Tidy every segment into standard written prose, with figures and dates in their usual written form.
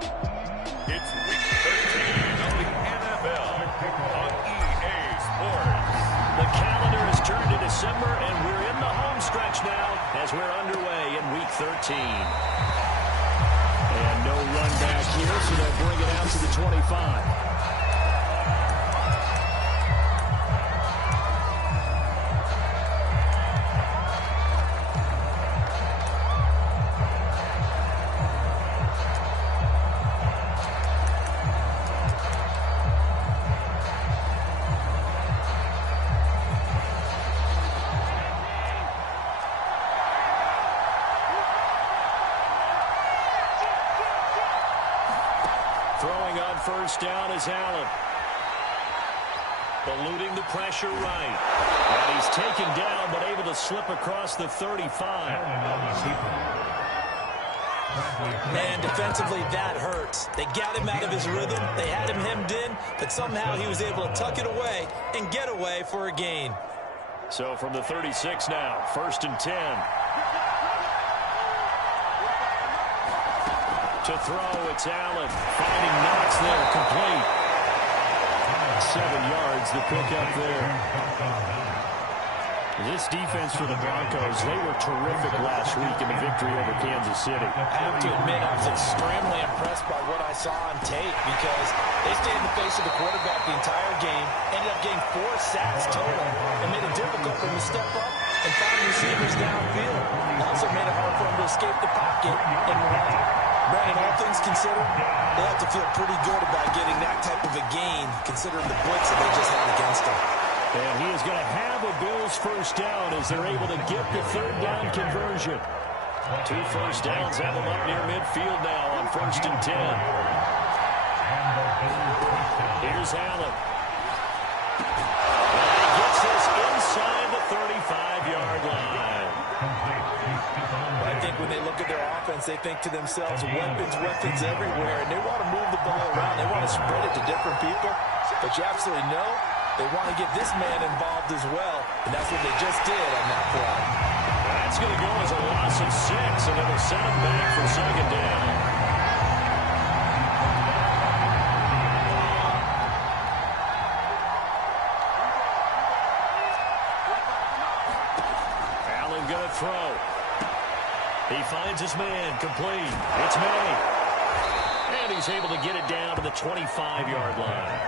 It's Week 13 of the NFL on EA Sports. The calendar has turned to December, and we're in the home stretch now as we're underway in Week 13. And no run back here, so they'll bring it out to the 25. Throwing on first down is Allen. Eluding the pressure right. And he's taken down, but able to slip across the 35. Man, defensively, that hurts. They got him out of his rhythm. They had him hemmed in, but somehow he was able to tuck it away and get away for a gain. So from the 36 now, 1st and 10. To throw, it's Allen. Finding Knox there, complete. 7 yards, the pickup there. This defense for the Broncos, they were terrific last week in the victory over Kansas City. I have to admit, I was extremely impressed by what I saw on tape because they stayed in the face of the quarterback the entire game, ended up getting 4 sacks total, and made it difficult for him to step up and find receivers downfield. Also made it hard for him to escape the pocket and run. Brandon, all things considered, they have to feel pretty good about getting that type of a gain, considering the blitz that they just had against them. And he is going to have a Bills first down as they're able to get the 3rd down conversion. 2 first downs have them up near midfield now on 1st and 10. Here's Allen. And he gets this inside the 35-yard line. I think when they look at their offense, they think to themselves, weapons everywhere, and they want to move the ball around. They want to spread it to different people, but you absolutely know they want to get this man involved as well, and that's what they just did on that play. That's going to go as a loss of 6, and it'll set him back for 2nd down. Allen going to throw. He finds his man, complete. It's May. And he's able to get it down to the 25-yard line.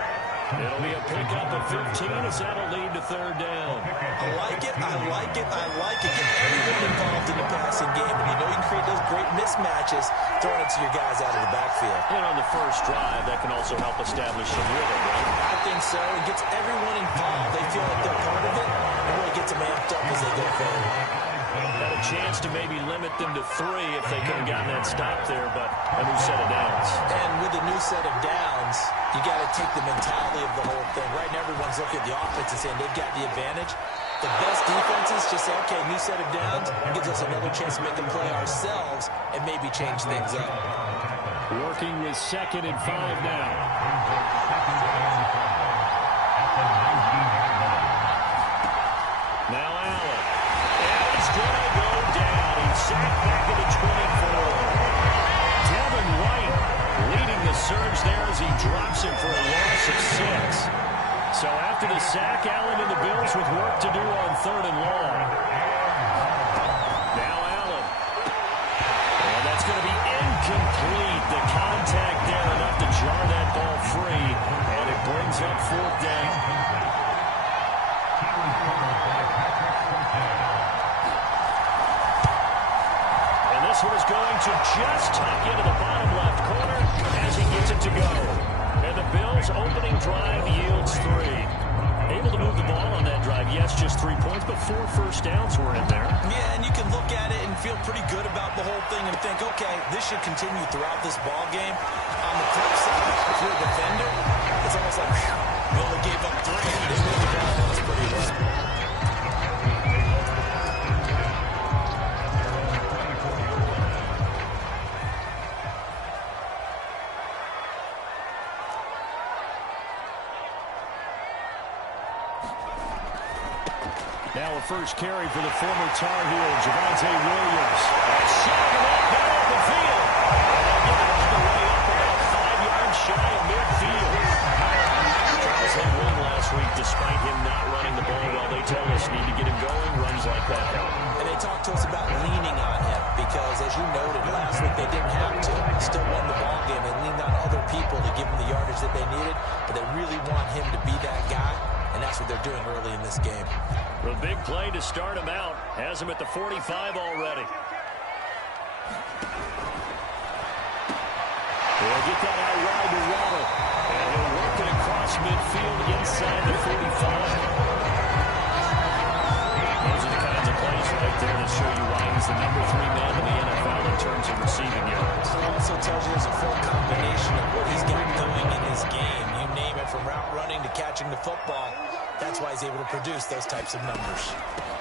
It'll be a pickup of 15 as that'll lead to 3rd down. I like it, I like it, I like it. Get everyone involved in the passing game, and you know you can create those great mismatches throwing it to your guys out of the backfield. And on the first drive, that can also help establish some rhythm, right? I think so. It gets everyone involved. They feel like they're part of it, and really gets them amped up as they go forward. Had a chance to maybe limit them to 3 if they could have gotten that stop there, but a new set of downs. And with a new set of downs, you got to take the mentality of the whole thing. Right now, everyone's looking at the offense and saying they've got the advantage. The best defenses just say, okay, new set of downs gives us another chance to make a play ourselves and maybe change things up. Working with 2nd and 5 now. Now Allen. And he's going to go down. He's sacked back at the 24. Devin White leading the surge there as he drops him for a loss of 6. So after the sack, Allen and the Bills with work to do on 3rd and long. Now Allen. And that's going to be incomplete. The contact there enough to jar that ball free. And it brings up 4th down. And this one is going to just tuck into the bottom left corner as he gets it to go. And the Bills' opening drive yields 3. Able to move the ball on that drive. Yes, just 3 points, but 4 first downs were in there. Yeah, and you can look at it and feel pretty good about the whole thing and think, okay, this should continue throughout this ball game. On the flip side, if you're a defender, it's almost like, whew, we only gave up 3, and they moved the ball. That's pretty well. Now a first carry for the former Tar Heel, Javonte Williams. Shot him up, down the field. And they'll get it all the way up around they needed, but they really want him to be that guy, and that's what they're doing early in this game. A big play to start him out. Has him at the 45 already. They'll get that out wide to Waddle. And he'll work it across midfield inside the 45. Those are the kinds of plays right there that show you why he's the #3 man in the NFL in terms of receiving yards. It also tells you there's a full combination of what he's got going in his game. You name it, from route running to catching the football. That's why he's able to produce those types of numbers.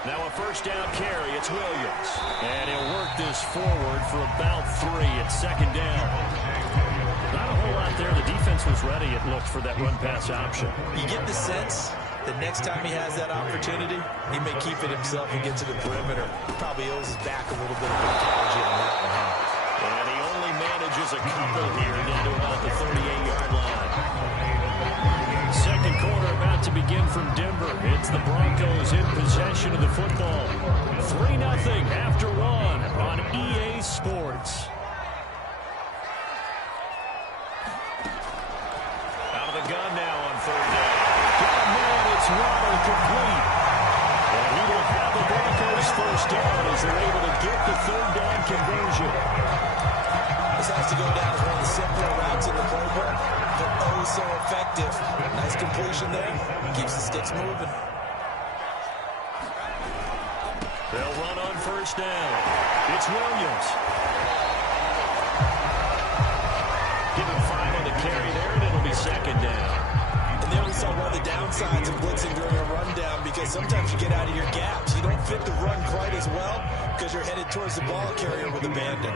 Now a first down carry. It's Williams. And he'll work this forward for about 3 at second down. Not a whole lot there. The defense was ready, it looked, for that run-pass option. You get the sense that next time he has that opportunity, he may keep it himself and get to the perimeter. Probably owes his back a little bit of an apology on that one. And he only manages a couple here down to about the 38-yard line. Second quarter about to begin from Denver. It's the Broncos in possession of the football. 3-0 after one on EA Sports. Out of the gun now on third down. Got a man, it's Waddle complete. And he will have the Broncos first down as they're able to get the third down conversion. This has to go down as one of the simpler routes in the playbook, but oh so effective. Nice completion there. Keeps the sticks moving. They'll run on first down. It's Williams. Give him 5 on the carry there, and it'll be second down. And there we saw one of the downsides of blitzing during a rundown, because sometimes you get out of your gaps. You don't fit the run quite as well because you're headed towards the ball carrier with abandon.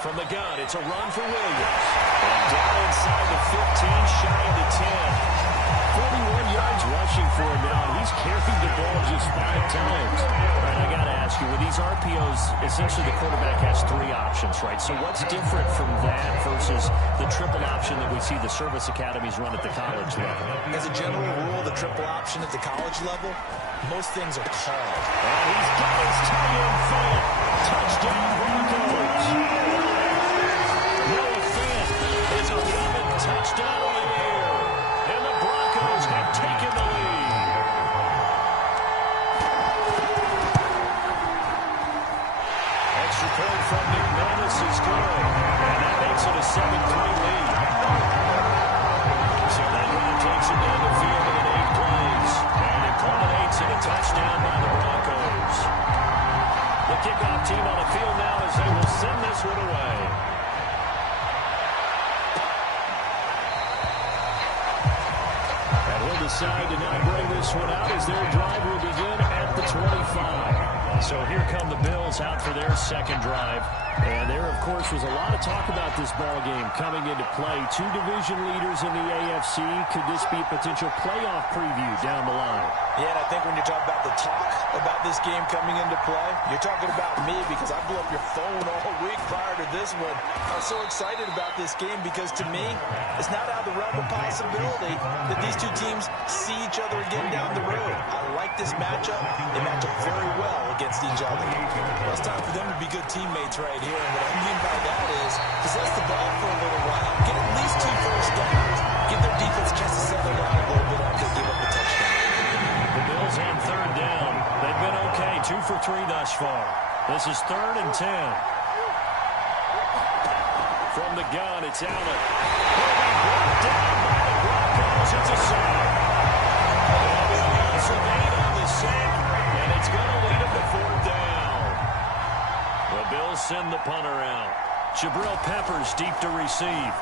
From the gun, it's a run for Williams. And down inside the 15, shy of the 10. 41 yards rushing for him now. He's carried the ball just 5 times. All right, I got to ask you, with these RPOs, essentially the quarterback has 3 options, right? So what's different from that versus the triple option that we see the service academies run at the college level? As a general rule, the triple option at the college level, most things are called. And he's got his tight end fan. Touchdown, Broncos. Noah Fant is 11th touchdown of the year. And the Broncos have taken the lead. Extra point from McManus is good. And that makes it a 7-3 lead. So that run takes him down the field in 8 plays. And it culminates in a touchdown by the Broncos. The kickoff team on the field now as they will send this one away. And he'll decide to not bring this one out as their drive will begin at the 25. So here come the Bills out for their second drive. And there, of course, was a lot of talk about this ball game coming into play. 2 division leaders in the AFC. Could this be a potential playoff preview down the line? Yeah, and I think when you talk about the talk about this game coming into play, you're talking about me, because I blew up your phone all week prior to this one. I was so excited about this game because, to me, it's not out of the realm of possibility that these two teams see each other again down the road. I like this matchup. They match up very well against each other. Well, it's time for them to be good teammates right here, and what I mean by that is possess the ball for a little while, get at least 2 first downs, give their defense a chance to settle down a little bit after they give up a touchdown. The Bills on third down. They've been okay, 2 for 3 thus far. This is 3rd and 10. From the gun, it's Allen. Will be brought down by the Broncos. It's a sack. And the loss of 8 on the sack, and it's going to lead them to 4th down. The Bills send the punter out. Jabril Peppers deep to receive.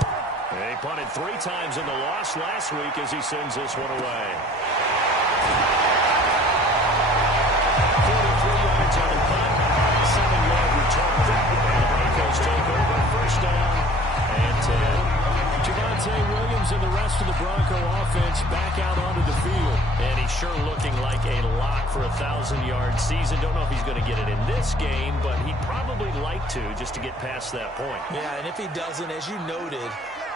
They punted 3 times in the loss last week as he sends this one away. 43 yards on the punt, 7-yard return. And the Broncos take over, first down and 10. Javonte Williams and the rest of the Bronco offense back out onto the field. And he's sure looking like a lock for a 1,000-yard season. Don't know if he's going to get it in this game, but he'd probably like to, just to get past that point. Yeah, and if he doesn't, as you noted,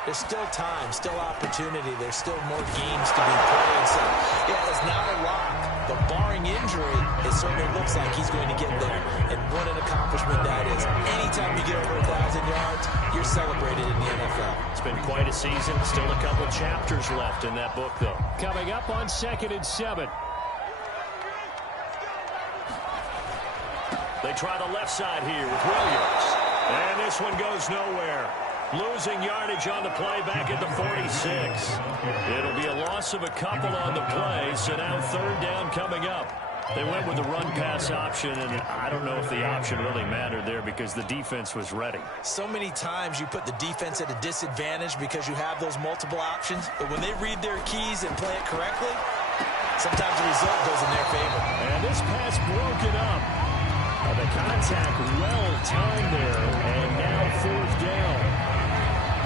there's still time, still opportunity. There's still more games to be played. So, yeah, it's not a lock. But barring injury, it certainly looks like he's going to get there. And what an accomplishment that is. Anytime you get over 1,000 yards, you're celebrated in the NFL. been quite a season. Still a couple chapters left in that book, though. Coming up on 2nd and 7. They try the left side here with Williams. And this one goes nowhere. Losing yardage on the play back at the 46. It'll be a loss of a couple on the play, so now 3rd down coming up. They went with the run-pass option, and I don't know if the option really mattered there because the defense was ready. So many times you put the defense at a disadvantage because you have those multiple options, but when they read their keys and play it correctly, sometimes the result goes in their favor. And this pass broken up. The contact well timed there, and now 4th down.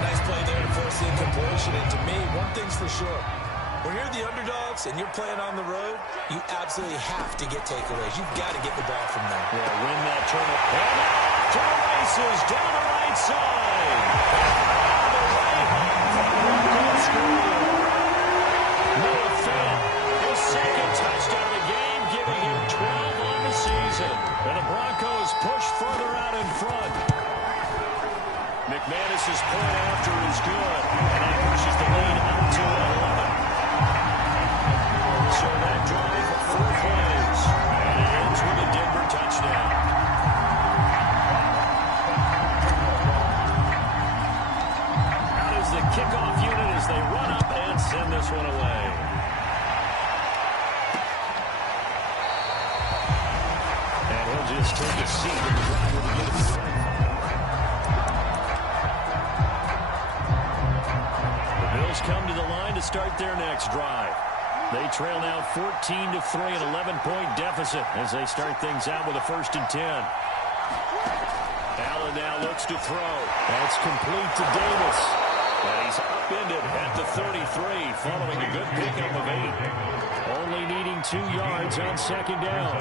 Nice play there to force the incompletion, and to me, one thing's for sure. When you're the underdogs and you're playing on the road, you absolutely have to get takeaways. You've got to get the ball from them. Yeah, win that turnover. And out to the races, down the right side. Out of the way, for the Broncos score. Noah Fant, his 2nd touchdown of the game, giving him 12 on the season. And the Broncos push further out in front. McManus's point after is good, and that pushes the lead up to 11. So that drive, 4 plays, and it ends with a Denver touchdown. Out is the kickoff unit as they run up and send this one away. And he'll just take a seat in the drive with the unit. The Bills come to the line to start their next drive. They trail now 14-3, an 11-point deficit as they start things out with a 1st and 10. Allen now looks to throw. That's complete to Davis. And he's upended at the 33, following a good pickup of 8. Only needing 2 yards on 2nd down.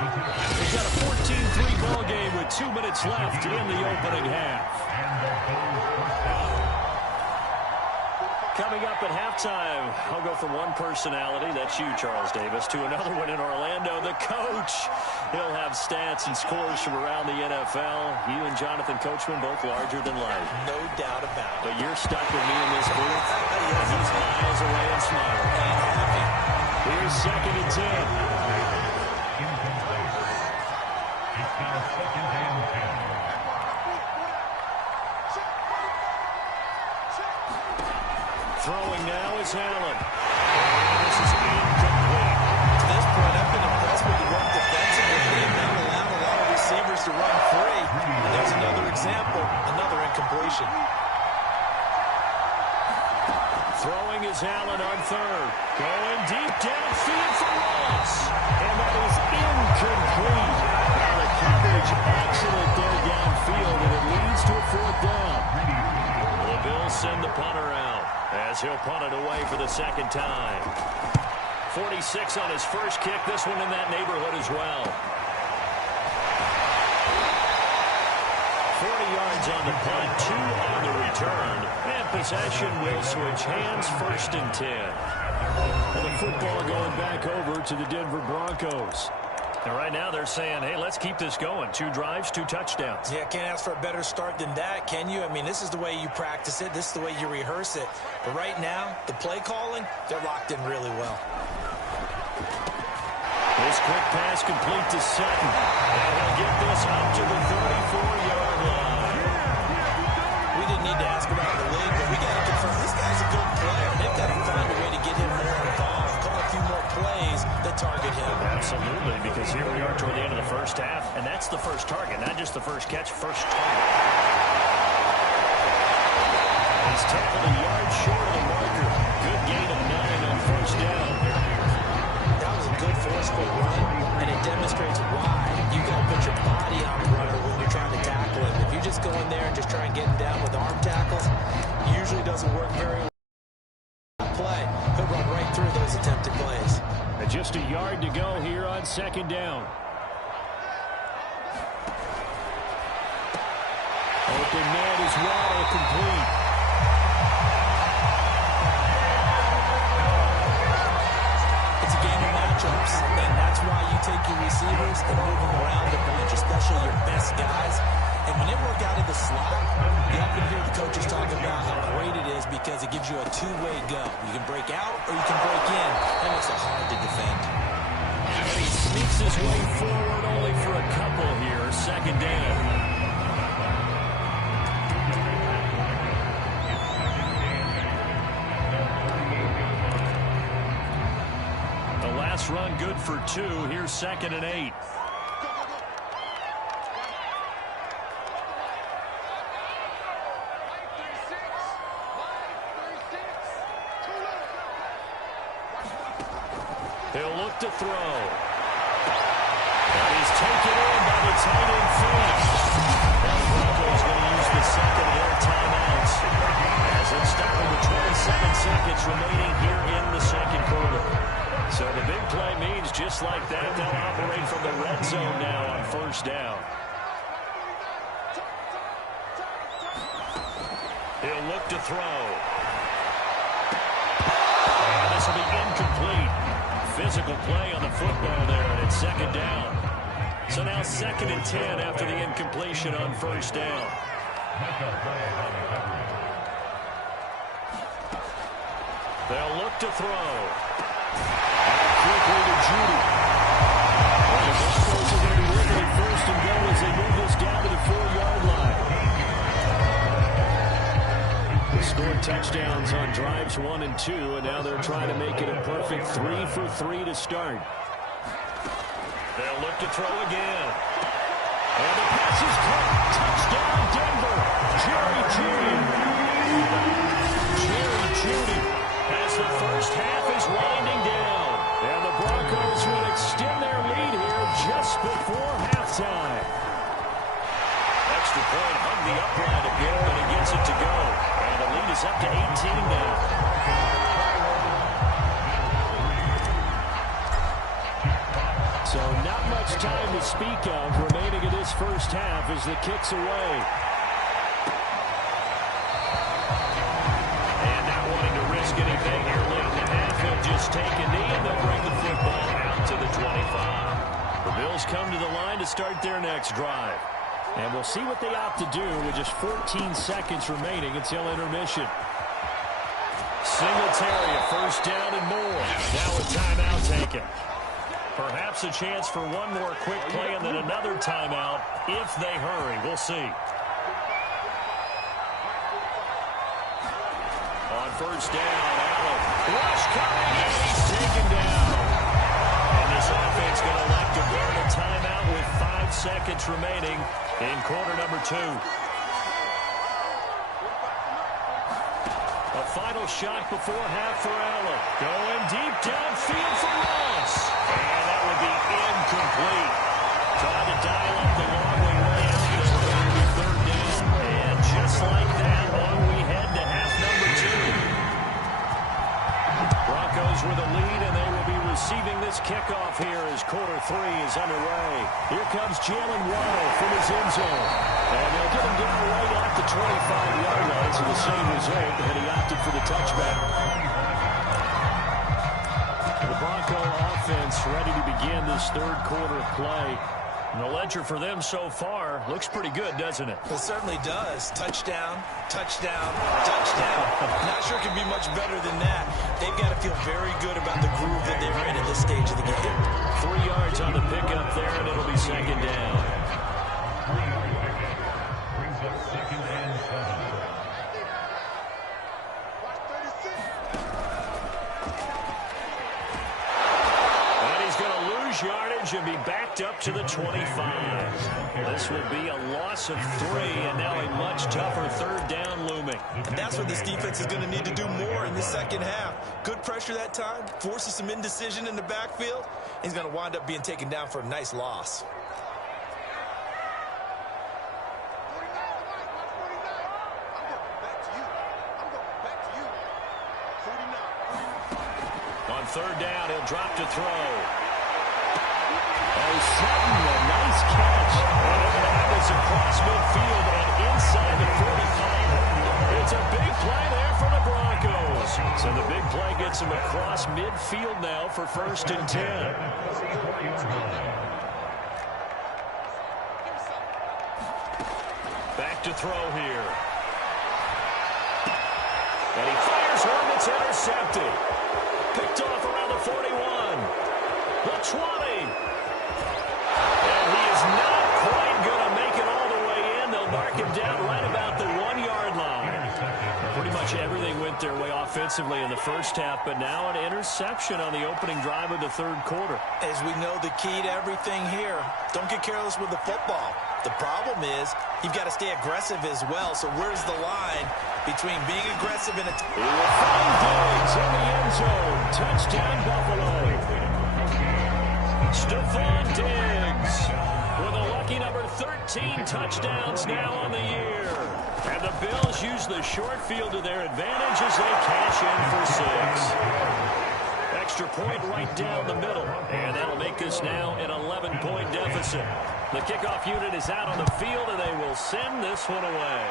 They've got a 14-3 ball game with 2 minutes left in the opening half. Coming up at halftime, I'll go from one personality, that's you, Charles Davis, to another one in Orlando, the coach. He'll have stats and scores from around the NFL. You and Jonathan Coachman, both larger than life. No doubt about it. But you're stuck with me in this booth, and he's miles away and smiling. Ain't happy. Here's 2nd and 10. Throwing now is Allen. This is incomplete. To this point, I've been impressed with the run defensively. They've not allowed a lot of receivers to run free. And there's another example, another incompletion. Throwing is Allen on 3rd. Going deep downfield for Ross. And that is incomplete. Now the coverage accident there downfield, and it leads to a 4th down. The Bills send the punter out as he'll punt it away for the 2nd time. 46 on his first kick. This one in that neighborhood as well. 40 yards on the punt, 2 on the return. And possession will switch hands, 1st and 10. And the football going back over to the Denver Broncos. And right now they're saying, hey, let's keep this going. 2 drives, 2 touchdowns. Yeah, can't ask for a better start than that, can you? I mean, this is the way you practice it. This is the way you rehearse it. But right now, the play calling, they're locked in really well. This quick pass complete to Sutton. And he'll get this up to the 34-yard line. We didn't need to ask about the league, but we got to confirm this guy's a good player. They've got to find a way to get him more involved, call a few more plays that target him. Absolutely, because here we are toward the end of the first half, and that's the first target, not just the first catch, first target. He's tackled a yard short of the marker. Good gain of 9 on 1st down. That was a good forceful run, and it demonstrates why you got to put your body on the runner when you're trying to tackle him. If you just go in there and just try and get him down with arm tackles, usually doesn't work very well. Play, he'll run right through those attempted plays. And just a yard to go here on 2nd down. Open man is Waddle, complete. and move them around the bunch, especially your best guys. And when they work out in the slot, you often hear the coaches talk about how great it is because it gives you a two-way go. You can break out or you can break in. That makes it hard to defend. And he sneaks his way forward only for a couple here. Second down. Run good for 2. Here's 2nd and 8. He'll look to throw. And he's taken in by the tight end finish. Now the Broncos going to use the second of their timeouts as they stop with 27 seconds remaining here in the second quarter. So the big play means just like that, they'll operate from the red zone now on first down. He'll look to throw. And this will be incomplete. Physical play on the football there, and it's second down. So now 2nd and 10 after the incompletion on first down. They'll look to throw. Quickly to Judy. And the Broncos are going to be looking at first and goal as they move this down to the 4-yard line. They scored touchdowns on drives 1 and 2, and now they're trying to make it a perfect 3 for 3 to start. They'll look to throw again. And the pass is caught. Touchdown, Denver. Jerry Judy. Jerry Judy as the first half is winding down. And the Broncos will extend their lead here just before halftime. Extra point hung the upright a bit, but he gets it to go. And the lead is up to 18 now. So not much time to speak of remaining in this first half as the kick's away. And not wanting to risk anything here late in the half, he'll just take a knee and they'll bring the football out to the 25. The Bills come to the line to start their next drive. And we'll see what they opt to do with just 14 seconds remaining until intermission. Singletary, a first down and more. Now a timeout taken. Perhaps a chance for one more quick play and then another timeout if they hurry. We'll see. On first down, Allen. Rush coming, and he's taken down. And this offense going to elect to burn a timeout with 5 seconds remaining in quarter number 2. A final shot before half for Allen. Going deep downfield for Ross. And that would be incomplete. Trying to dial up the long way out. This will be third down. And just like that, on we head to half number 2. Broncos with a lead, and they will be receiving this kickoff here as quarter 3 is underway. Here comes Jalen Waddle from his end zone. And they'll get him down right at the 25-yard line, so the same result, and he opted for the touchback. The Bronco offense ready to begin this third quarter of play. And the ledger for them so far looks pretty good, doesn't it? It certainly does. Touchdown, touchdown, touchdown. Not sure it can be much better than that. They've got to feel very good about the groove that they're in at this stage of the game. 3 yards on the pickup there, and it'll be second down. Yardage and be backed up to the 25. This will be a loss of 3, and now a much tougher third down looming. And that's what this defense is going to need to do more in the second half. Good pressure that time, forces some indecision in the backfield. He's going to wind up being taken down for a nice loss. On third down, he'll drop to throw. Sutton, a nice catch. And that is across midfield and inside the 45. It's a big play there for the Broncos. So the big play gets them across midfield now for 1st and 10. to throw here. And he fires one that's intercepted. Picked off around the 41. The 20. And he is not quite going to make it all the way in. They'll mark him down right about the 1-yard line. Pretty much everything went their way offensively in the first half, but now an interception on the opening drive of the third quarter. As we know, the key to everything here, don't get careless with the football. The problem is you've got to stay aggressive as well. So where's the line between being aggressive and he will find Diggs in the end zone. Touchdown, Buffalo. Stephon Diggs with a lucky number 13 touchdowns now on the year. And the Bills use the short field to their advantage as they cash in for 6. Extra point right down the middle. And that'll make this now an 11-point deficit. The kickoff unit is out on the field, and they will send this one away.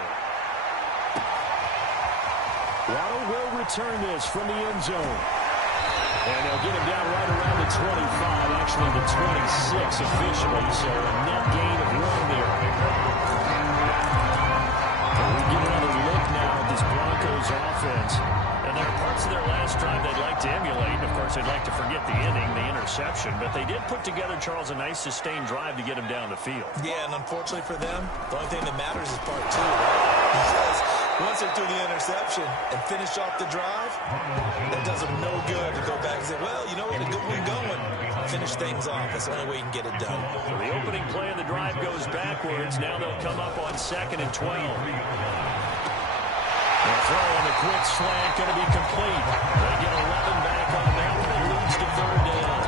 Waddle will return this from the end zone. And they'll get him down right around the 25, actually the 26 officially, so a net gain of 1 there. And we get another look now at this Broncos offense. And there are parts of their last drive they'd like to emulate. Of course, they'd like to forget the ending, the interception. But they did put together, Charles, a nice sustained drive to get him down the field. Yeah, and unfortunately for them, the only thing that matters is part 2, right? Because once they threw the interception and finish off the drive, that does them no good to go back and say, well, you know, we had a good one going. Finish things off. That's the only way you can get it done. Well, the opening play of the drive goes backwards. Now they'll come up on 2nd and 12. The throw on the quick slant going to be complete. They get 11 back on that one. It leads to 3rd down.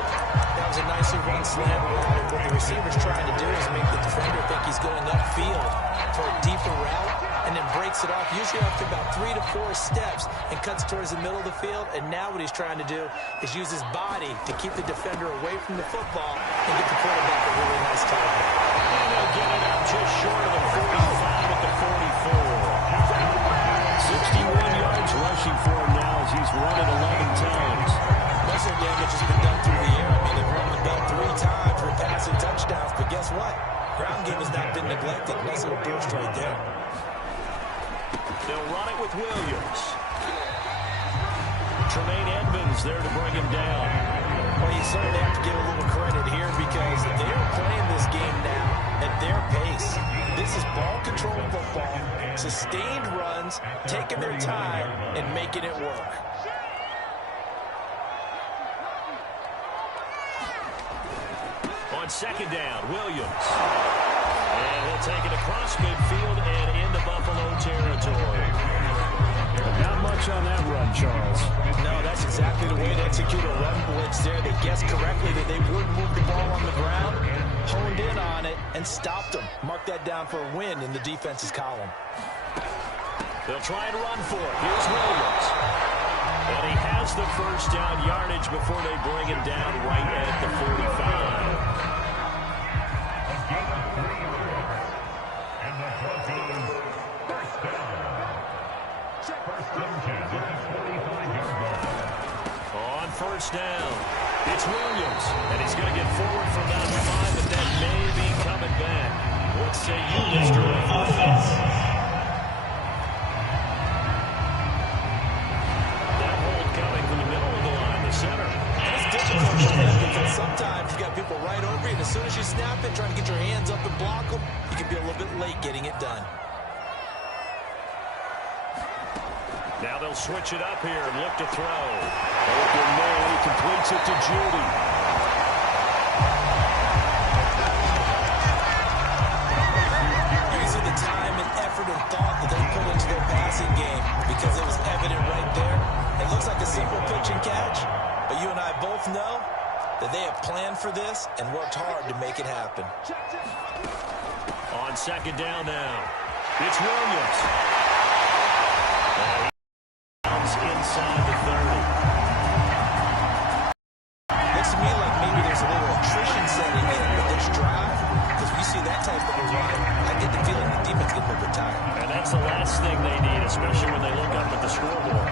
That was a nicely run slant route. What the receiver's trying to do is make the defender think he's going upfield for a deeper route and then breaks it off, usually after about 3 to 4 steps, and cuts towards the middle of the field. And now what he's trying to do is use his body to keep the defender away from the football and get the quarterback a really nice target. And they'll get it up just short of the 45 at the 44. 61 yards rushing for him now as he's run it 11 times. Most of the damage has been done through the air. I mean, they've run the ball 3 times for passing touchdowns, but guess what? Ground game has not been neglected. Nice little burst right there. They'll run it with Williams. Tremaine Edmonds there to bring him down. Well, you certainly have to give a little credit here because they're playing this game now at their pace. This is ball control football, sustained runs, taking their time, and making it work. On 2nd down, Williams. And he'll take it across midfield and into Buffalo territory. Not much on that run, Charles. No, that's exactly the way to execute a run blitz there. They guessed correctly that they wouldn't move the ball on the ground, honed in on it, and stopped them. Mark that down for a win in the defense's column. They'll try and run for it. Here's Williams. And he has the first down yardage before they bring him down right at the 45. On 1st down, it's Williams, and he's going to get forward from that 5, but that may be coming back. What say you, Mr. Offense? That hold coming from the middle of the line, the center. It's difficult for them because sometimes you got people right over you, and as soon as you snap it, trying to get your hands up and block them, you can be a little bit late getting it done. Now they'll switch it up here and look to throw. Open May completes it to Judy. You can see the time and effort and thought that they put into their passing game because it was evident right there. It looks like a simple pitch and catch, but you and I both know that they have planned for this and worked hard to make it happen. On 2nd down now, it's Williams. Inside the 30. Looks to me like maybe there's a little attrition setting in with this drive, because we see that type of a run, I get the feeling the defense gets a little bit tired. And that's the last thing they need, especially when they look up at the scoreboard.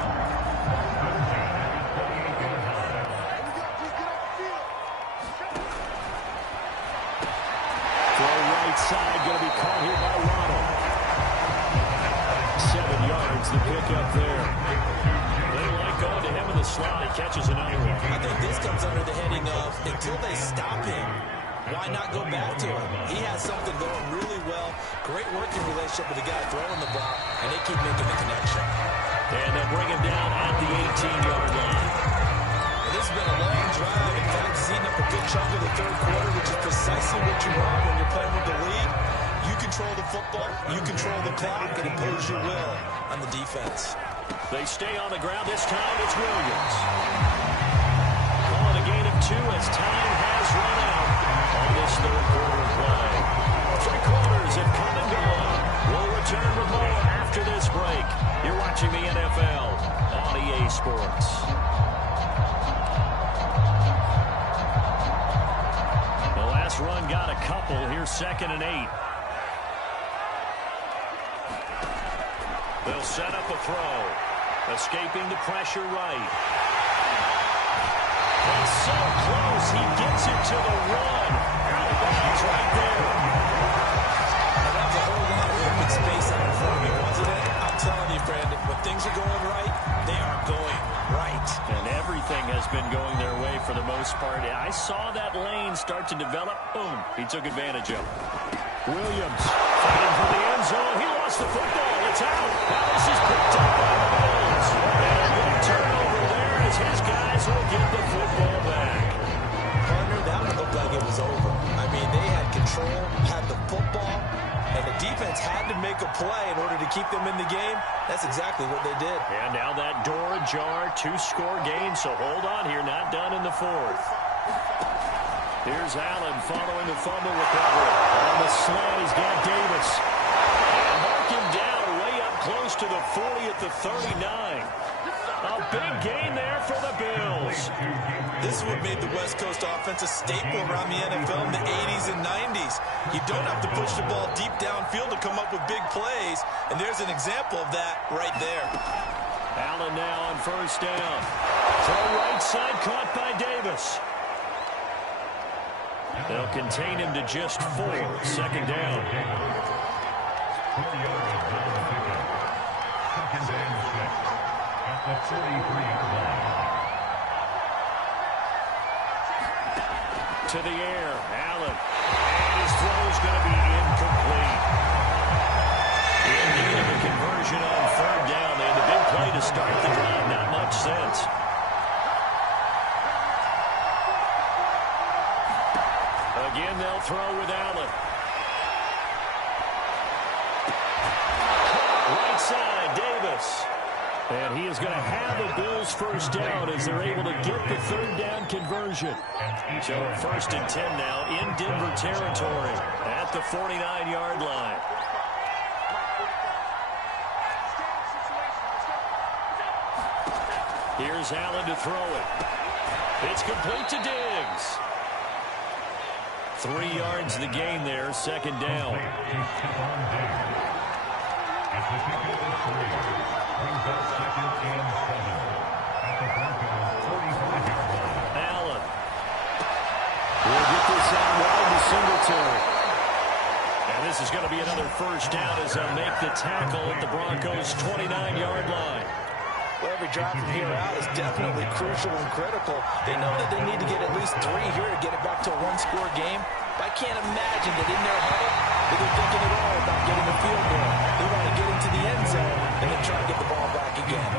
Throw right side, going to be caught here by Waddle. the slot. He catches another one. I think this comes under the heading of, until they stop him, why not go back to him? He has something going really well. Great working relationship with the guy throwing the ball, and they keep making the connection. And they'll bring him down at the 18-yard line. Well, this has been a long drive. In fact, it's eaten up a good chunk of the third quarter, which is precisely what you want when you're playing with the lead. You control the football, you control the clock, and impose your will on the defense. They stay on the ground. This time it's Williams. Calling a gain of 2 as time has run out on this third quarter play. 3 quarters have come and gone. We'll return with more after this break. You're watching the NFL on EA Sports. The last run got a couple. Here's 2nd and 8. They'll set up a throw. Escaping the pressure right. He's so close. He gets it to the 1. He's right there. And that was a whole lot of open space out in front of me, wasn't it? I'm telling you, Brandon, when things are going right, they are going right. And everything has been going their way for the most part. I saw that lane start to develop. Boom. He took advantage of it. Williams fighting for the end zone. He lost the football. It's out. Now this is picked up by the Bills. And a big turnover there as his guys will get the football back. Partner, that one looked like it was over. I mean, they had control, had the football, and the defense had to make a play in order to keep them in the game. That's exactly what they did. And now that door ajar, 2-score game, so hold on here, not done in the 4th. Here's Allen following the fumble recovery. On the slant, he's got Davis. And mark him down way up close to the 40 at the 39. A big gain there for the Bills. This is what made the West Coast offense a staple around the NFL in the 80s and 90s. You don't have to push the ball deep downfield to come up with big plays, and there's an example of that right there. Allen now on 1st down. Throw right side, caught by Davis. They'll contain him to just 4. 2nd down. To the air, Allen. And his throw is going to be incomplete. In need of a conversion on 3rd down. They had the big play to start the drive. Not much sense. Again, they'll throw with Allen. Right side, Davis. And he is going to have the Bills' 1st down as they're able to get the 3rd down conversion. So 1st and 10 now in Denver territory at the 49-yard line. Here's Allen to throw it. It's complete to Diggs. 3 yards the gain there, 2nd down. Allen will get this out wide to Singletary. And this is going to be another 1st down as they'll make the tackle at the Broncos' 29-yard line. Well, every drive from here out is definitely crucial and critical. They know that they need to get at least 3 here to get it back to a 1-score game. But I can't imagine that in their huddle that they're thinking at all about getting a field goal. They want to get into the end zone and then try to get the ball back again.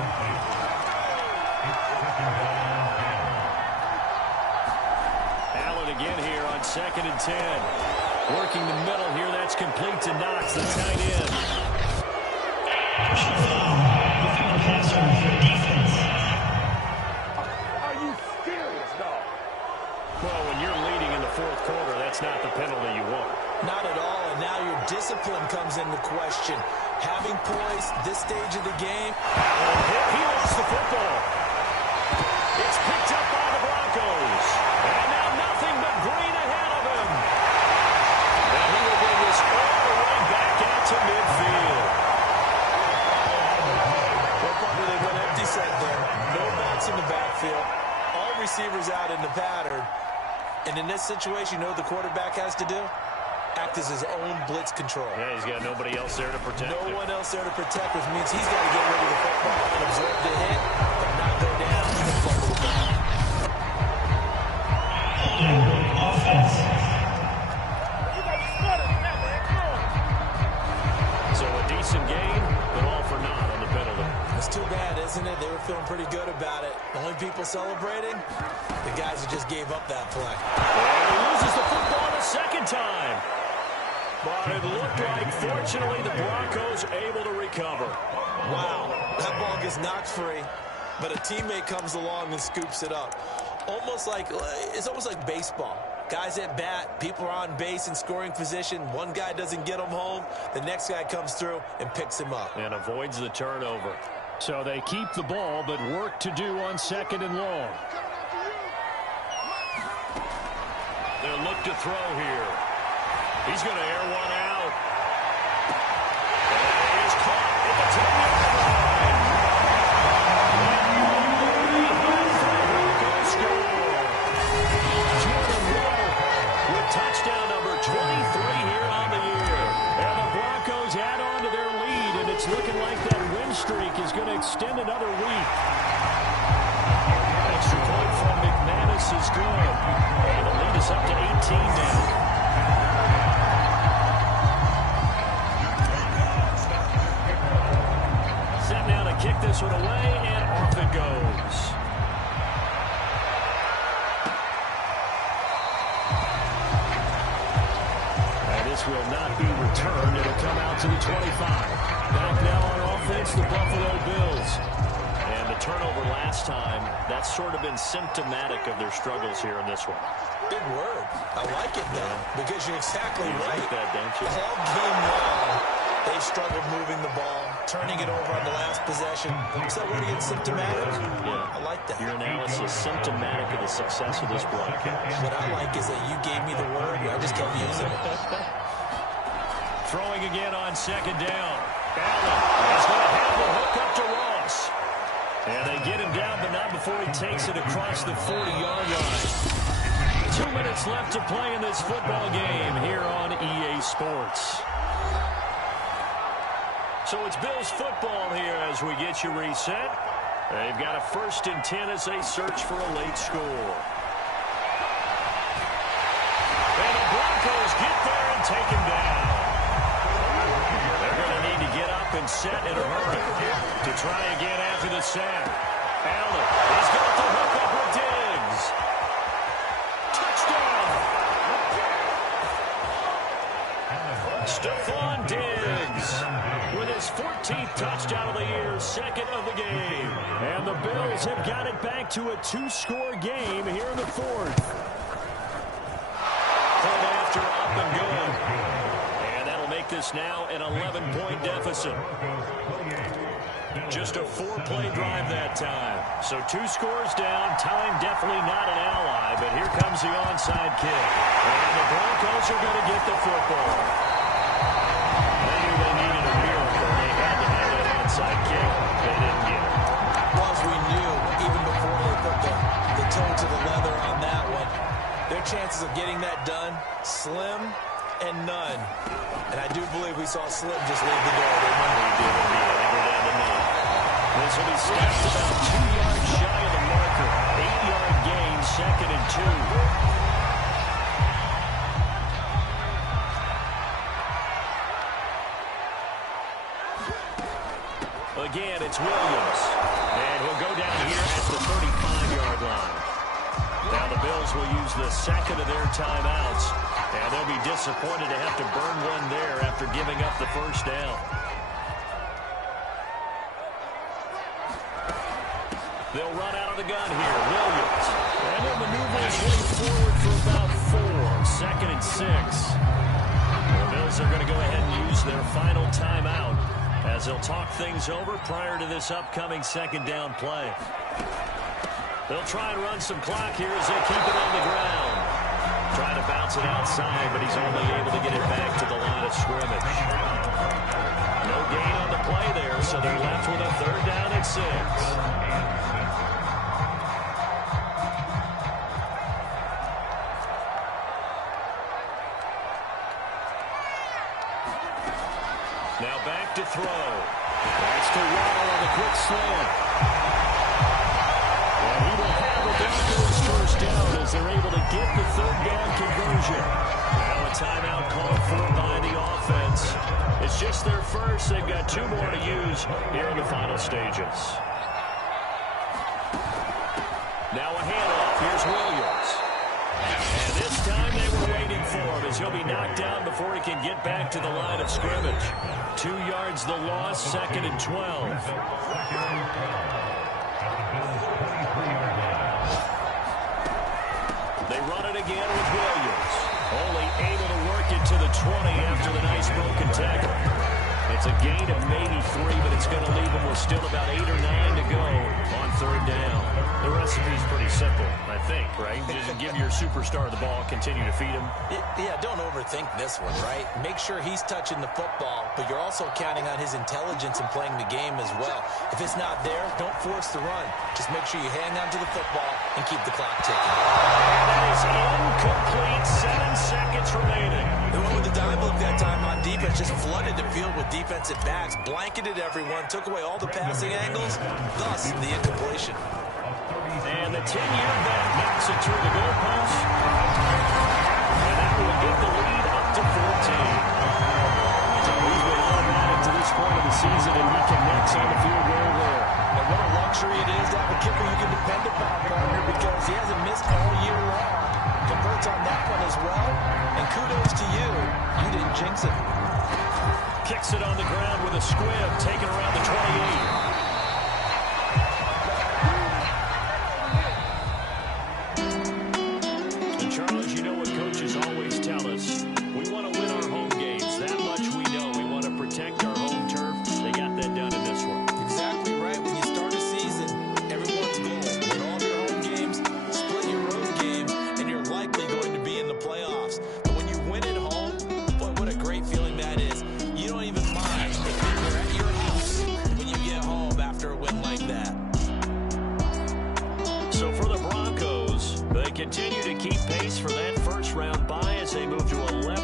Allen again here on 2nd and 10. Working the middle here. That's complete to Knox, the tight end. Are you serious, dog? Well, when you're leading in the 4th quarter, that's not the penalty you want. Not at all, and now your discipline comes into question. Having poise this stage of the game. He lost the football. It's picked up by the Broncos. And now nothing but green ahead of him. And he will bring this all the way back out to midfield. Well, probably they went empty set there. No backs in the backfield. All receivers out in the pattern. And in this situation, you know what the quarterback has to do? Act as his own blitz control. Yeah, he's got nobody else there to protect him. No one else there to protect, which means he's got to get rid of the football and absorb the hit, but not go down. pretty good about it. The only people celebrating, the guys who just gave up that play. And he loses the football a second time. But it looked like, fortunately, the Broncos able to recover. Wow, that ball gets knocked free, but a teammate comes along and scoops it up. It's almost like baseball. Guys at bat, people are on base in scoring position. One guy doesn't get him home. The next guy comes through and picks him up. And avoids the turnover. So they keep the ball, but work to do on 2nd and long. They'll look to throw here. He's going to air one out. And he is caught at the 10-yard line. Touchdown number 23 here on the year. And the Broncos add on to their lead, and it's looking like that win streak is going to extend another week. Extra point from McManus is good. And the lead is up to 18 now. Set now to kick this one away, and off it goes. This will not be returned. It'll come out to the 25. Back now on offense, the Buffalo Bills. And the turnover last time, that's sort of been symptomatic of their struggles here in this one. Big word. I like it, though, because you're exactly right. Like that, don't you? All game long, they struggled moving the ball, turning it over on the last possession. Is that word again, symptomatic? Yeah. I like that. Your analysis symptomatic of the success of this broadcast. What I like is that you gave me the word, I just kept using it. Throwing again on 2nd down. Allen is going to have the hook up to Ross. And they get him down, but not before he takes it across the 40-yard line. 2 minutes left to play in this football game here on EA Sports. So it's Bills football here as we get you reset. They've got a 1st and 10 as they search for a late score. And the Broncos get there and take him down. They're going to need to get up and set in a hurry to try again after the sack. Allen is going to hook up with Diggs. Touchdown! Stephon Diggs with his 14th touchdown of the year, 2nd of the game. And the Bills have got it back to a 2-score game here in the 4th. Point after up and good. And that'll make this now an 11-point deficit. Just a 4-play drive that time. So 2 scores down. Time definitely not an ally, but here comes the onside kick. And the Broncos are going to get the football. They knew they needed a miracle. They had to have that onside kick. They didn't get it. Well, as we knew, even before they put the toe to the leather on that one, their chances of getting that done, slim and none. And I do believe we saw Slim just leave the door. He did indeed. I think we're down to none. This will be snapped about 2 yards shy of the marker. 8-yard gain, 2nd and 2. Again, it's Williams. And he'll go down here at the 35-yard line. Now the Bills will use the 2nd of their timeouts. And they'll be disappointed to have to burn one there after giving up the 1st down. They'll run out of the gun here. Williams. And they'll maneuver his way forward for about 4. 2nd and 6. The Bills are going to go ahead and use their final timeout as they'll talk things over prior to this upcoming 2nd down play. They'll try and run some clock here as they keep it on the ground. Trying to bounce it outside, but he's only able to get it back to the line of scrimmage. No gain on the play there, so they're left with a 3rd down and 6. Now back to throw. That's to Waddle on the quick slant. And he will have the Broncos 1st down as they're able to get the 3rd down conversion. Now a timeout called for by the offense. It's just their 1st. They've got 2 more to use here in the final stages. Now a handoff. Here's Williams. And this time they were waiting for him as he'll be knocked down before he can get back to the line of scrimmage. 2 yards the loss, 2nd and 12. They run it again with Williams. Only able to work it to the 20 after the nice broken tackle. It's a gain of maybe 3, but it's going to leave them with still about 8 or 9 to go on 3rd down. The recipe's pretty simple, I think, right? Just give your superstar the ball, continue to feed him. Yeah, don't overthink this one, right? Make sure he's touching the football, but you're also counting on his intelligence in playing the game as well. If it's not there, don't force the run. Just make sure you hang on to the football and keep the clock ticking. And that is incomplete. 7 seconds remaining. They went with the dime look that time on defense, just flooded the field with defensive backs, blanketed everyone, took away all the passing angles, thus the incompletion. And the 10-year vet knocks it through the goalpost. And that will give the lead up to 14. So he's been automatic to this point of the season, and he connects on the field goal there. And what a luxury it is to have a kicker you can depend upon, partner, because he hasn't missed all year long. Converts on that one as well. And kudos to you. You didn't jinx it. Kicks it on the ground with a squib, taken around the 28. So for the Broncos, they continue to keep pace for that first round bye as they move to 11